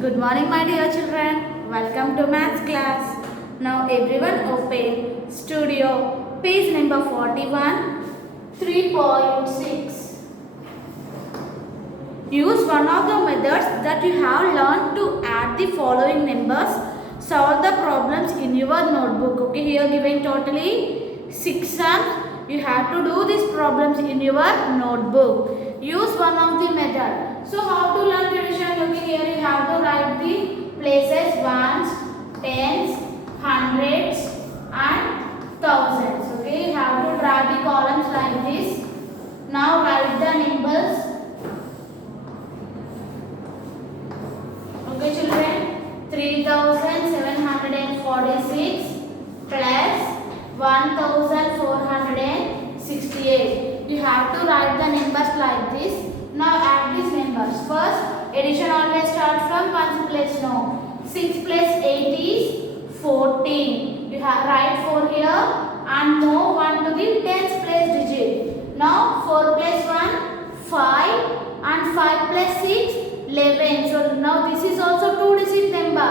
Good morning, my dear children. Welcome to maths class. Now, everyone open studio page number 41, 3.6. Use one of the methods that you have learned to add the following numbers. Solve the problems in your notebook. Okay, here given totally 6 sums. You have to do these problems in your notebook. Use one of the method. So how to learn addition? Looking here, you have to write the places ones, tens, hundreds and thousands. Okay, you have to draw the columns like this. Now write the numbers. Okay children, 3746 plus 1468. You have to write the numbers like this. Now add these numbers. First, addition always starts from 1's place. No. 6 plus 8 is 14. You have write 4 here and move 1 to the 10th place digit. Now 4 plus 1, 5 and 5 plus 6, 11. So now this is also 2 digit number.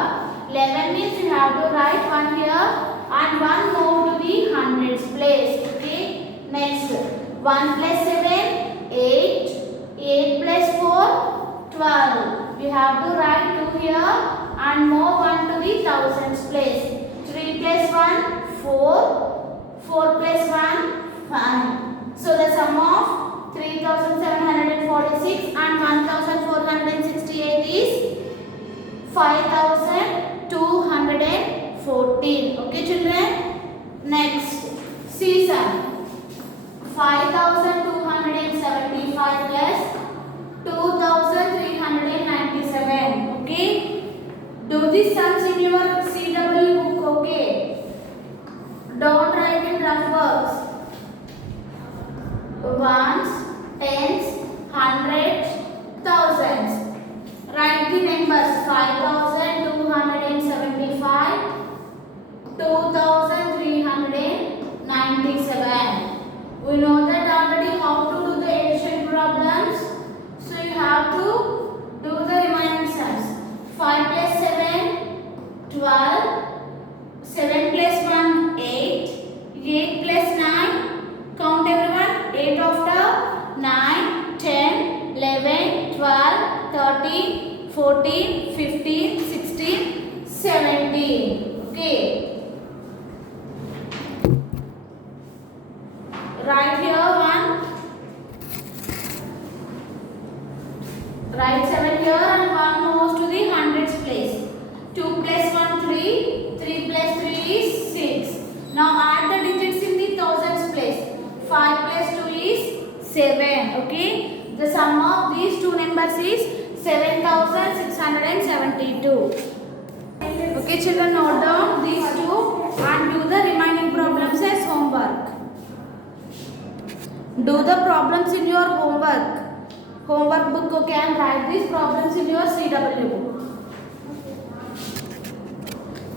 11 means you have to write 1 here and 1 move to the hundreds place. Okay. Next, 1 plus 7, 8. 8 plus 4, 12. We have to write 2 here and move 1 to the thousands place. 3 plus 1, 4. 4 plus 1, 5. So the sum of 3746 and 1468 is 5214. Okay children. Next, C sum. 5275 plus 2397. Okay. Do these sums in your CW book. Okay. Don't write in rough works. Ones, tens, hundreds, thousands. Write the numbers 5275, 2397. We know that already how to do the addition problems. So you have to do the remaining sums. 5 plus 7, 12. 7 plus 1, 8. 8 plus 9. Count everyone. 8 after 9, 10, 11, 12, 13, 14, 15, 16, 17. Okay. Write here 1. Write 7 here and 1 moves to the hundreds place. 2 plus 1, 3. 3 plus 3 is 6. Now add the digits in the thousands place. 5 plus 2 is 7. Okay. The sum of these two numbers is 7672. Okay children, note down these two and do the remaining problems as homework. Do the problems in your homework book. Okay, and write these problems in your CW book.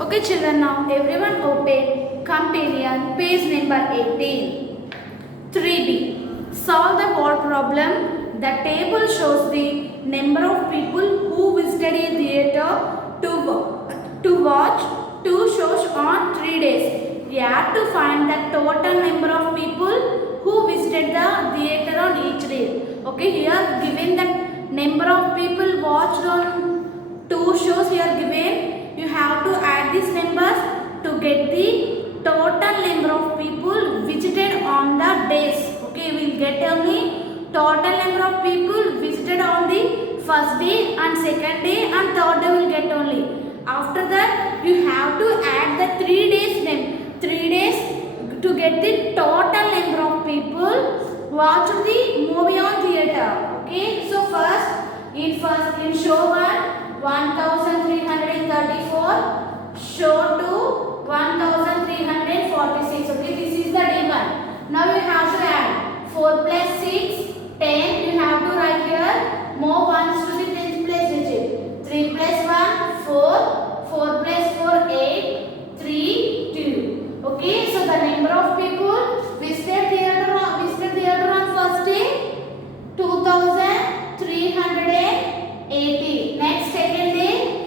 Okay children, now everyone open companion page number 18. 3B. Solve the word problem. The table shows the number of people who visited a theatre to watch 2 shows on 3 days. We have to find the total number of people who visited the theatre on each day. Okay, here given the number of people watched on 2 shows here given. You have to add these numbers to get the total number of people visited on the days. Okay, we will get only total number of people visited on the first day and second day and third day will get only. After that, you have to add the 3 days name. 3 days to get the total number of people watch the movie on theatre. Okay, so first in show 1, 1334, show 2, 1346. Okay, this is the day 1. Now you have to add 4 plus 6, 10. You have to write here more ones to the 10th place digit. 3 plus 1, 4. 4 plus 4, 8. 3, 2. Okay, so the number of people visited theatre on first day 2380. Next second day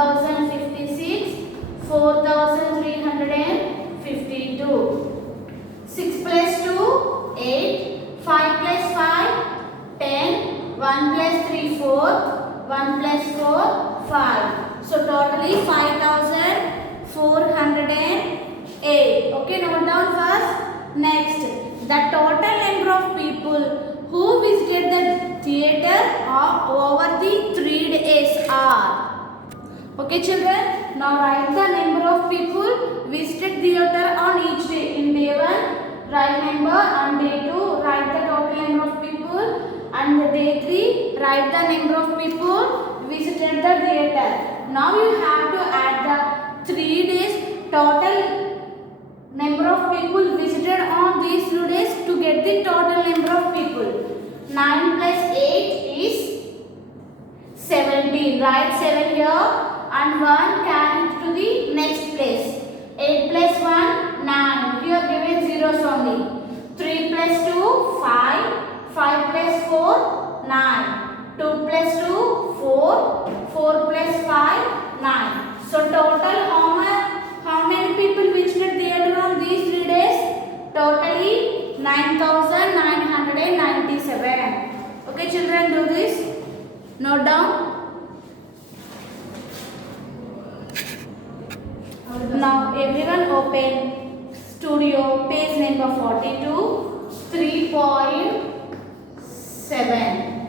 1056, 4352. 6 plus 2, 8. 5 plus 5, 10. 1 plus 3, 4. 1 plus 4, 5. So totally 5408. Okay, note down first. Next, the total number of people who visited the theater over the 3 days are. Okay children, now write the number of people visited theater on each day. In day 1, write number, and day 2, write the total number of people, and day 3, write the number of people visited the theater. Now you have to add the 3 days total number of people visited on these 2 days to get the total number of people. 9 plus 8 is 17. Write 7 here and 1 carry to the next place. 8 plus 1, 9. Here given zeros only. 3 plus 2, 5. 5 plus 4, 9. 2 plus 2, 4. 4 plus 5, 9. So total how many people visited theater on these 3 days? Totally 9,997. Okay children, do this. Note down. Now everyone open studio page number 42, 3.7.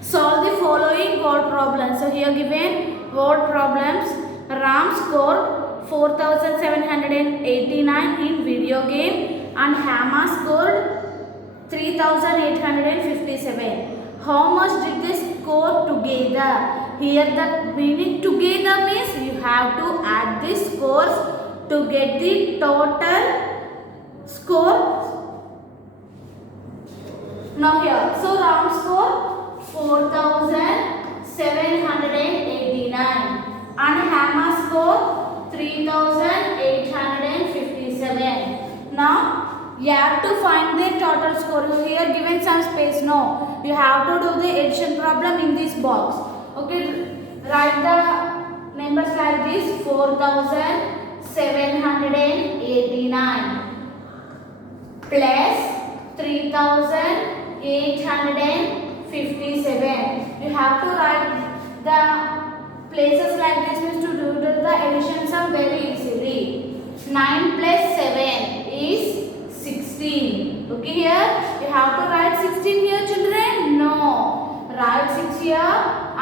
Solve the following word problems. So here given word problems. Ram scored 4,789 in video game and Hama scored 3,857. How much did they score together? Here the meaning together means you have to add the scores to get the total score. Now here, so Ram scored 4,789 and Hama scored 3,857. Now you have to find the total score. Here given some space. No, you have to do the addition problem in this box. Okay, write the numbers like this: 4,789 plus 3,857. You have to write the places like this means to do the addition sum very easily. 9 plus 7 is 16. Okay, here you have to write 16 here children. No, write 6 here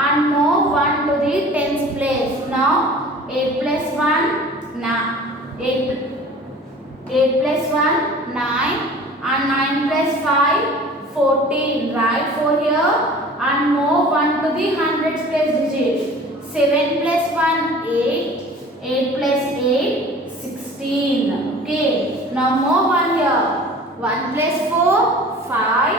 and move 1 to the tens place. Now 8 plus 1, 8 plus 1, 9, and 9 plus 5, 14. Write 4 here and move 1 to the hundreds place digit. 7 plus 1, 8. 8 plus 8, 16. Okay. Now move 1 here. 1 plus 4, 5.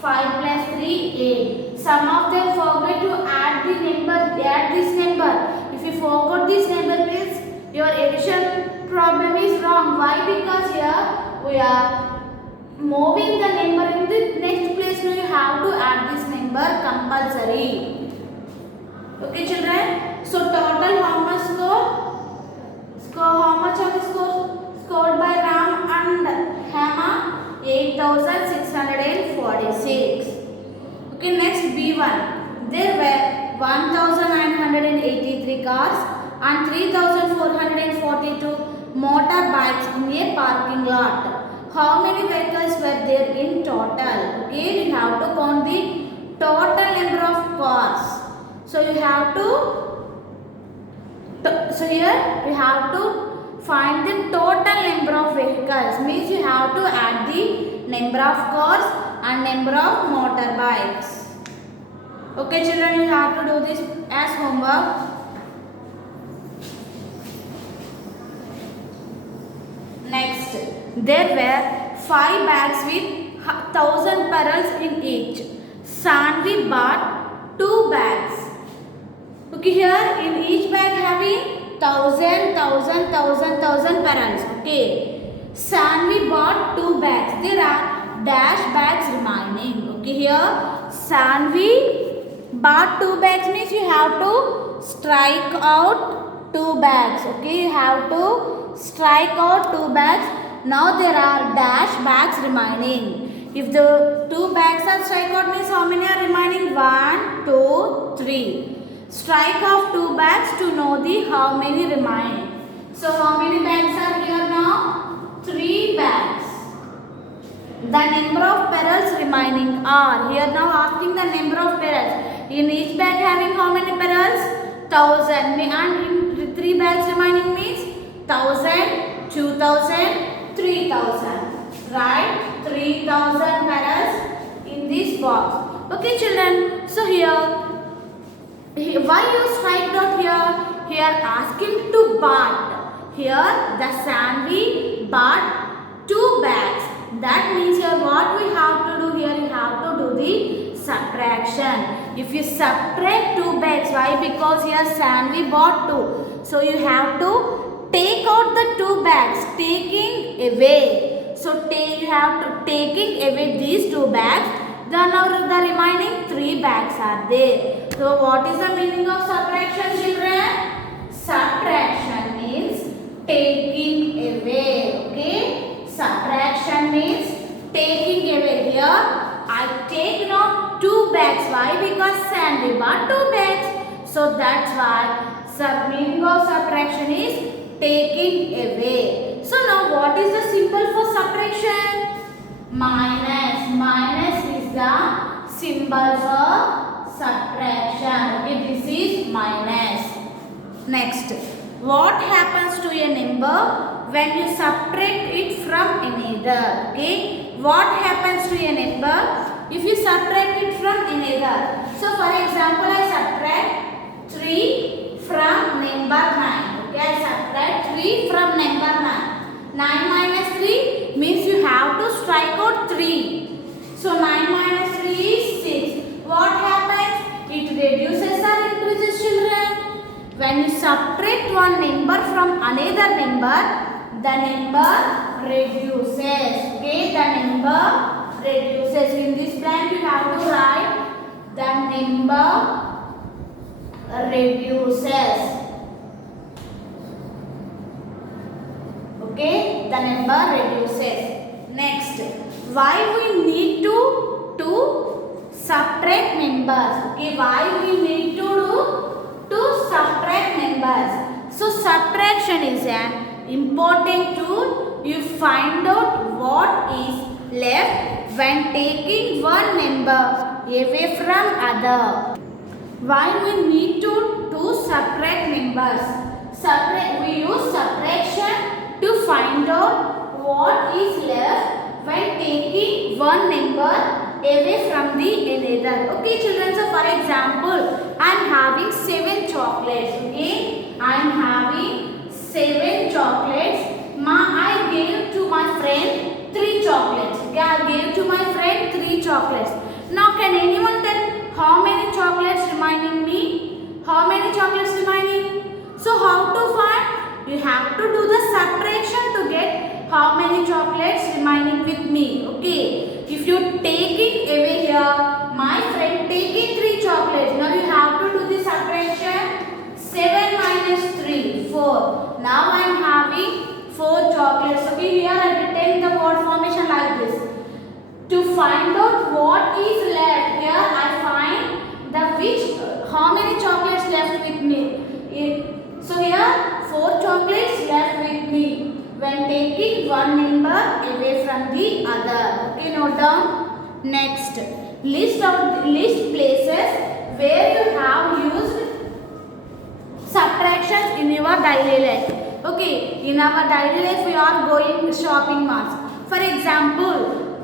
5 plus 3, 8. Some of them forget to add the number. Add this number. If you forgot this number means your addition problem is wrong. Why? Because here we are moving the number in the next place. Now you have to add this number compulsory. Okay children. So total how much score? How much of the score scored by Ram and Hema? 8,646. Okay, next B1. There were 1,983 cars and 3,442 motorbikes in a parking lot. How many vehicles were there in total? Okay, you have to count the total number of cars. So you have to here you have to find the total number of vehicles. Means you have to add the number of cars and number of motorbikes. Okay children, you have to do this as homework. Next, there were 5 bags with 1,000 pearls in each. Sanvi bought 2 bags. Okay, here in each bag having 1,000 pearls. Okay. Sanvi bought 2 bags. There are dash bags remaining. Okay, here Sanvi Bought 2 bags means you have to strike out 2 bags. Okay, you have to strike out 2 bags. Now there are dash bags remaining. If the 2 bags are strike out means how many are remaining? 1, 2, 3. Strike off 2 bags to know the how many remain. So how many bags are here now? 3 bags. The number of petals remaining are, here now asking the number of petals. In each bag having how many petals? 1000. And in 3 bags remaining means 1000, 2000, 3000. Right? 3000 petals in this box. Okay children. So here why you strike out here? Here asking to bought. Here the Sanvi bought 2 bags. That means here what we have to do here, you have to do the subtraction. If you subtract 2 bags, why? Because here Sanvi bought 2. So you have to take out the 2 bags, taking away. So you have to taking away these 2 bags. Then now the remaining 3 bags are there. So what is the meaning of subtraction children? Subtraction means taking away. Okay. Subtraction means taking away. Here I take now 2 bags. Why? Because Sanvi bought 2 bags. So that's why meaning of subtraction is taking away. So now what is the symbol for subtraction? Minus. Minus is the symbol for subtraction. Okay, this is minus. Next, what happens to a number when you subtract it from another? Okay, what happens to a number if you subtract it from another? So for example, I subtract 3 from number 9. Okay, I subtract 3 from number 9. 9 minus 3 means you have to strike out 3. So 9 minus 3 is 6. What happens? It reduces or increases children? When you subtract one number from another number, the number reduces. Okay, the number reduces. In this blank you have to write the number reduces. Okay, the number reduces. Next, why we need to subtract numbers? Okay, why we need to subtract numbers? So subtraction is an important tool. You find out what is left when taking one number away from other. Why we need to subtract numbers? We use subtraction to find out what is left when taking one number away from the another. Okay children, so for example, I am having 7 chocolates. Okay, I am having 7 chocolates. I gave to my friend 3 chocolates. Okay, I gave to my friend 3 chocolates. Now can anyone tell how many chocolates remaining me? How many chocolates remaining? So how to find? You have to do the subtraction to get how many chocolates remaining with me. Okay, if you taking away here, my friend taking 3 chocolates. Now you have to do the subtraction. 7 minus 3, 4. Now I am having 4 chocolates. Okay, here I written the word formation like this. To find out what is left, here I find the how many chocolates left with me. So here 4 chocolates left with me when taking one number away from the other. Okay, note down. Next, list places where you have used subtractions in your daily life. Okay, in our daily life we are going shopping malls. For example,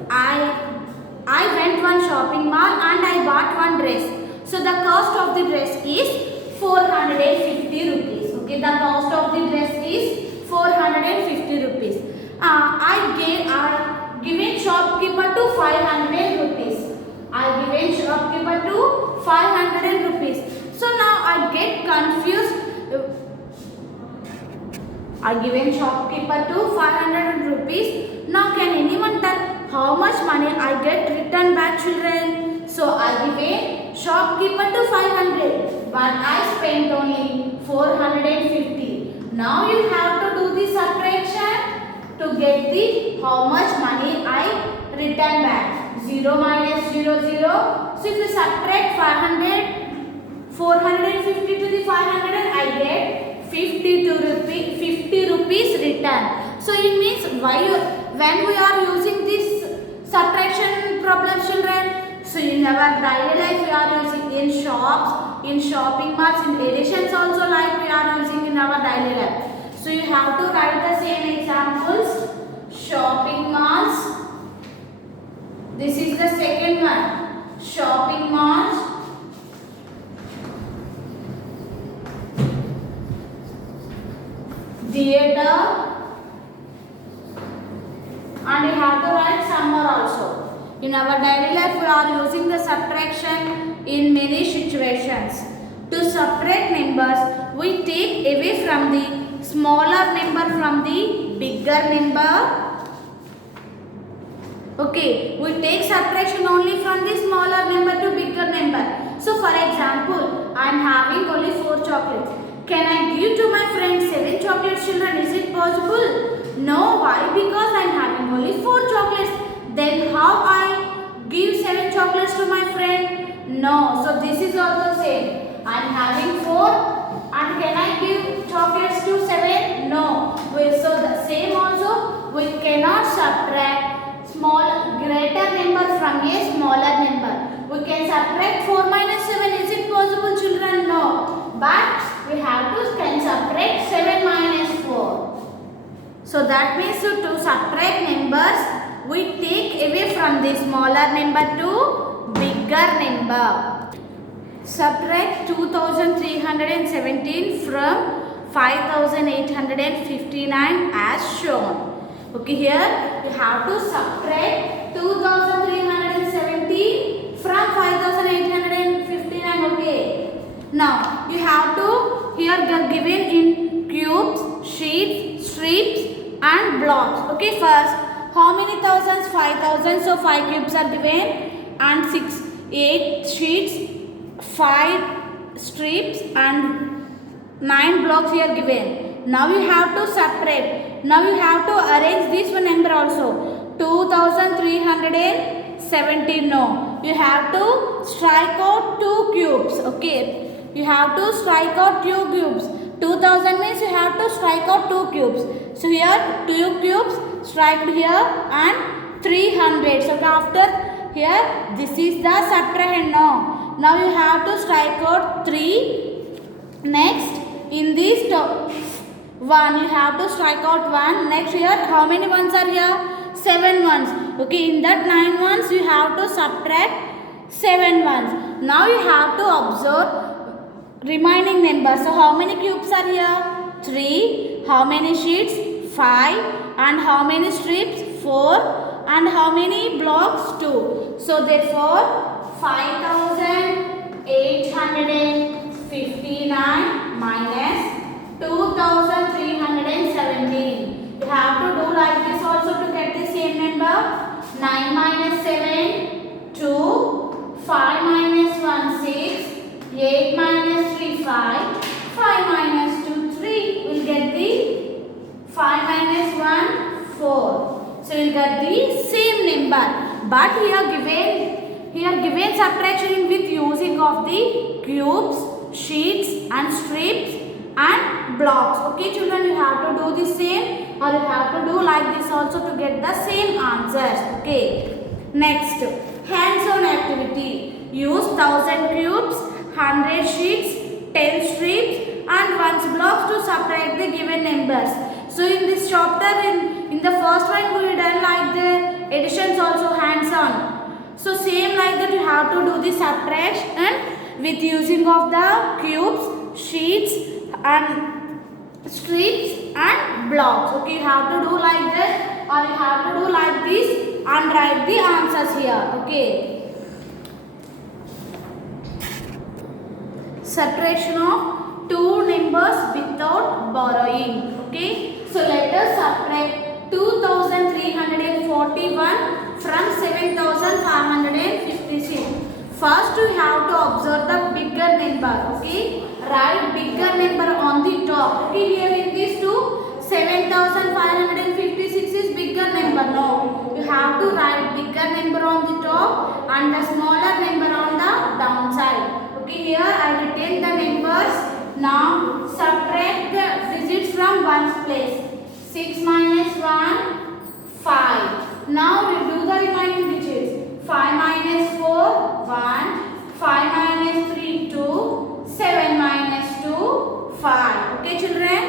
I went one shopping mall and I bought one dress. So the cost of the dress is 450 rupees. Okay, the cost of the dress is 450 rupees. I given shopkeeper to 500 rupees. I given shopkeeper to 500 rupees. So now I get confused. I given shopkeeper to 500 rupees. Now can anyone tell how much money I get returned back children? So I given shopkeeper to 500, but I spent only 450. Now you have to do the subtraction to get the how much money I return back. 0 minus 0, 0. So if you subtract 450 to the 500, I get 50 rupees return. So it means when we are using this subtraction problem, children, so in our daily life we are using in shops, in shopping malls, in editions also, like we are using in our daily life. So you have to write the same examples. Shopping malls. This is the second one. Shopping malls. Theater. And you have to write some more also. In our daily life we are using the subtraction in many situations. To subtract numbers, we take away from the smaller number from the bigger number. Okay, we take subtraction only from the smaller number to bigger number. So for example, I am having only 4 chocolates. Can I give to my friend 7 chocolates, children? Is it possible? No. Why? Because I am having only 4 chocolates. Then how I give 7 chocolates to my friend? No. So this is also same. I am having 4 and can I give chocolates to 7? No. So the same also, we cannot subtract greater number from a smaller number. We can subtract 4 minus 7. Is it possible, children? No. But we have to subtract 7 minus 4. So that means to subtract numbers, we take away from the smaller number to bigger number. Subtract 2317 from 5859 as shown. Okay, here you have to subtract 2317 from 5859. Okay. Now you have to here given in cubes, sheets, strips and blocks. Okay, first how many thousands? 5000. So 5 cubes are given and 8 sheets, 5 strips and 9 blocks here given. Now you have to separate. Now you have to arrange this one number also. 2317. No, you have to strike out 2 cubes. Okay, you have to strike out 2 cubes. 2000 means you have to strike out 2 cubes. So here 2 cubes strike here and 300. So after here this is the subtraction. Now you have to strike out 3. Next in this 1 you have to strike out 1. Next here how many ones are here? 7 ones. Okay, in that 9 ones you have to subtract 7 ones. Now you have to observe remaining numbers. So how many cubes are here? 3. How many sheets? 5. And how many strips? 4. And how many blocks? 2. So therefore 5859 minus 2317. You have to do like this also to get the same number. 9 minus 7, 2. 5 minus 1, 6. 8 minus 3, 5. 5 minus 2, 3. We'll get the 5 minus 1, 4. So we'll get the same number. But here given subtraction with using of the cubes, sheets and strips and blocks. Okay, children, you have to do the same or you have to do like this also to get the same answers. Okay. Next, hands-on activity. Use 1000 cubes, 100 sheets, 10 strips and 1 blocks to subtract the given numbers. So in this chapter, in the first one we done like the additions also hands-on. So same like that you have to do the subtraction with using of the cubes, sheets and strips and blocks. Okay, you have to do like that or you have to do like this and write the answers here. Okay. Subtraction of 2 numbers without borrowing. Okay, so let us subtract 2341 from 7556. First you have to observe the bigger number. Okay, write bigger number on the top. Okay, here in this two 7556 is bigger number. No, you have to write bigger number on the top and the smaller number on the downside. Okay, here I written the numbers. Now subtract the digits from ones place. 6 minus 1, 5. Now we do the remaining digits. 5 minus 4, 1. 5 minus 3, 2. 7 minus 2, 5. Okay children?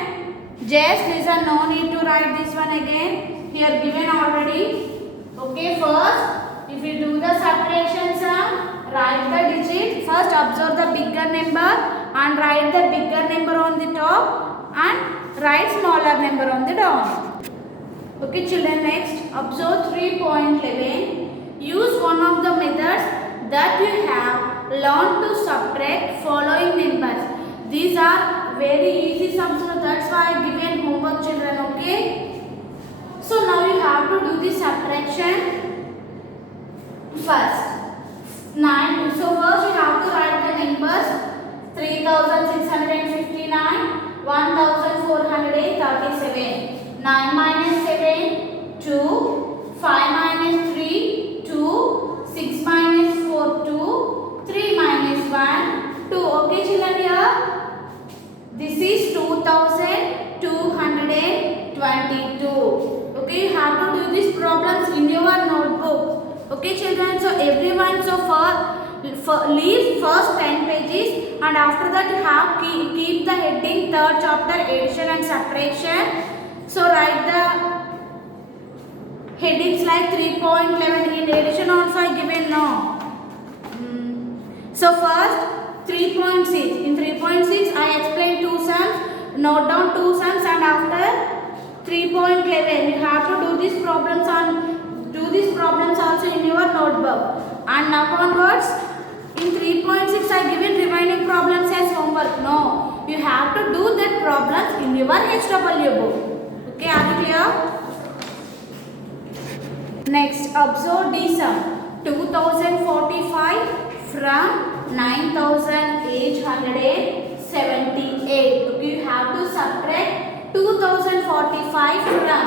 Just listen, no need to write this one again. Here given already. Okay, first if you do the subtraction sum, write the digit. First observe the bigger number and write the bigger number on the top and write smaller number on the down. Okay children, next observe 3.11. Use one of the methods that you have learned to subtract following numbers. These are very easy sums, so that's why I given homework children. Okay, so now you have to do the subtraction first. 9. So first you have to write the numbers. 3659, 1437. 9 minus 7, 2. 5 minus 3, 2. 6 minus 4, 2. 3 minus 1, 2. Okay children, here this is 2222. Okay, you have to do these problems in your notebook. Okay children, so everyone, so leave first 10 pages and after that you have keep the heading third chapter addition and subtraction. So write the headings like 3.11. In addition also I given no. So first 3.6. In 3.6 I explained two sums. Note down two sums and after 3.11 you have to do these problems also in your notebook. And now onwards in 3.6 I given remaining problems as homework. No, you have to do that problems in your HW book. Okay, are you clear? Next, observe D sum. 2045 from 9878. Okay, you have to subtract 2045 from.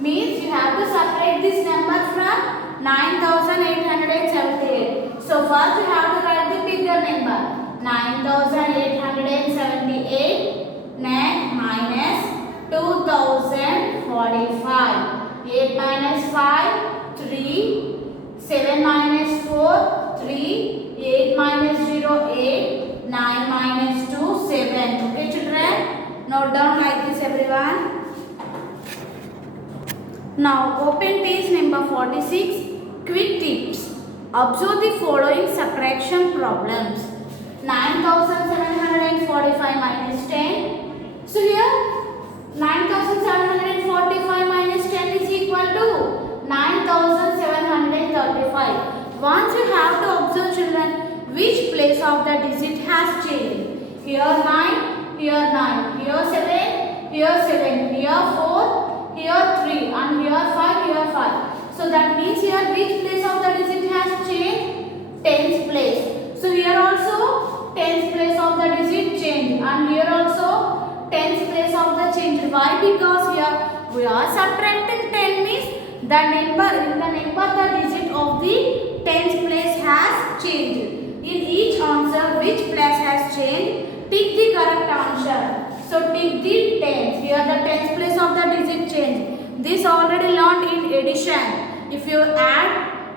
Means you have to subtract this number from 9878. So first you have to write the bigger number. 9878. Next minus 2045. 8 minus 5, 3. 7 minus 4, 3. 8 minus 0, 8. 9 minus 2, 7. Okay children? Note down like this everyone. Now open page number 46. Quick tips. Observe the following subtraction problems. 9745 minus 10. So here 9745 minus 10 is equal to 9735. Once you have to observe children which place of the digit has changed. Here 9, here 9, here 7, here 7, here 4, here 3 and here 5, here 5. So that means here which place of the digit has changed? 10th place. So here also 10th place of the digit changed and here also 10th place of the change. Why? Because here we are subtracting 10 means the number the digit of the 10th place has changed. In each answer which place has changed, tick the correct answer. So tick the 10th. Here the 10th place of the digit change. This already learned in addition. If you add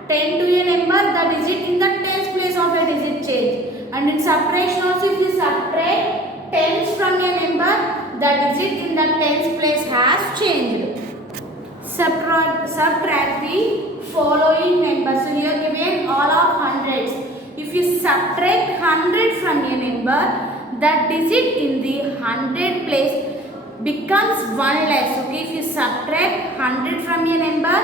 10 to a number, the digit in the 10th place of the digit change. And in subtraction also, if you subtract 10s from a number, the digit in the 10th place has changed. Subtract the following numbers. So here given all of hundreds. If you subtract 100 from a number, the digit in the 100 place becomes 1 less. Okay, if you subtract 100 from a number,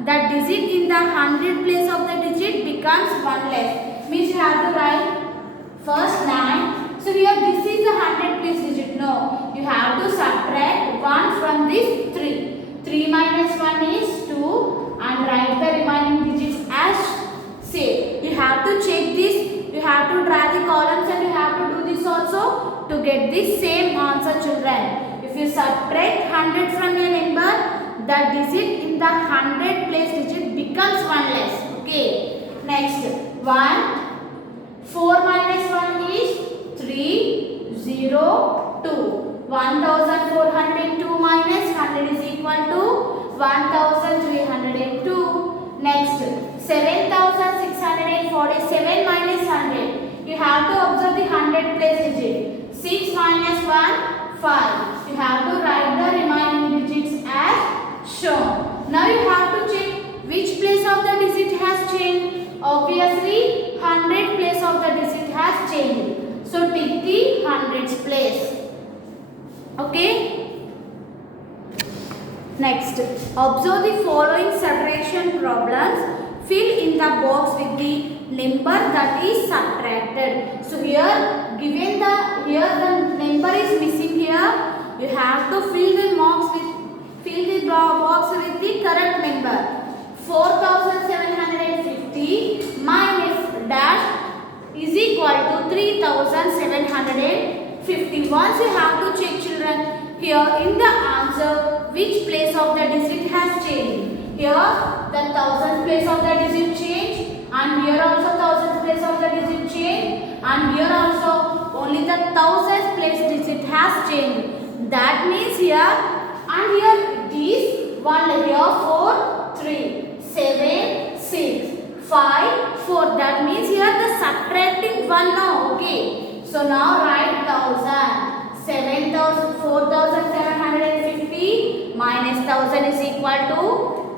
the digit in the 100 place of the digit becomes 1 less. Means you have to write first 9. So here this is the 100 place digit. No, you have to subtract 1 from this 3. 3 minus 1 is 2 and write the remaining digits as same. You have to check this to get the same answer, children. If you subtract 100 from a number, the digit in the 100 place digit becomes 1 less. Okay. Next, 1. 4 minus 1 is 3, 0, 2. 1402 minus 100 is equal to 1302. Next, 7647 minus 100. You have to observe the 100 place digit. 6 minus 1, 5. You have to write the remaining digits as shown. Now you have to check which place of the digit has changed. Obviously, 100 place of the digit has changed. So take the 100's place. Okay. Next, observe the following subtraction problems. Fill in the box with the number that is subtracted. So here given the number is missing here. You have to fill the box with the correct number. 4750 minus dash is equal to 3750. Once you have to check, children, here in the answer which place of the digit has changed. Here the thousands place of the digit changed, and here also thousands place of the digit changed, and here also only the thousands place digit has changed. That means here and here it is 1 here 4, 3, 7, 6, 5, 4. That means here the subtracting 1 now. Okay. So now write 4750 minus 1000 is equal to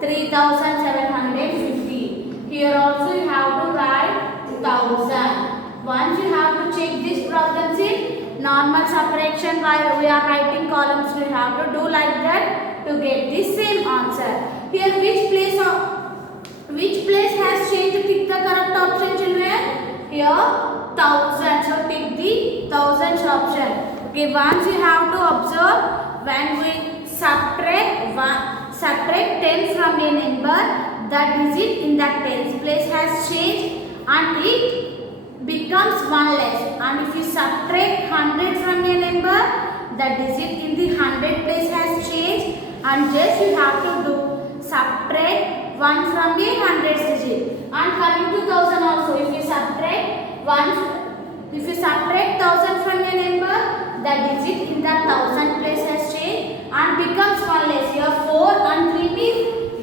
3750. Here also you have to write 1000. Once you have to check these problems in normal subtraction while we are writing columns, we have to do like that to get the same answer. Here which place has changed? Tick the correct option, children. Here 1000. So tick the 1000 option. Okay. Once you have to observe when we subtract 10 from a number, the digit in the tens place has changed and it becomes 1 less. And if you subtract 100 from a number, the digit in the 100 place has changed, and just you have to do subtract 1 from the 100 digit. And coming to 1000 also, if you subtract 1000 from a number, the digit in the 1000 place has changed and becomes 1 less. Here 4 and 3 means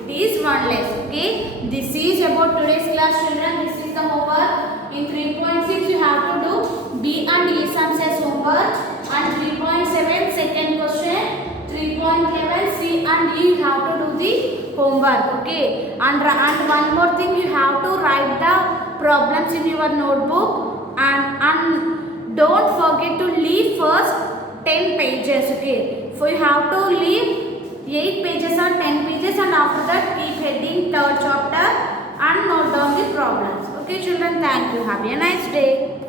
it is 1 less. Okay. This is about today's class, children. This is the homework. In 3.6 you have to do B and E sums as homework, and 3.7 second question, 3.11 C and E you have to do the homework. Okay. And one more thing, you have to write the problems in your notebook, and don't forget to leave first 10 pages. Okay. So you have to leave 8 pages or 10 pages, and after that keep heading third chapter and note down the problems. Okay, children, thank you. Have a nice day.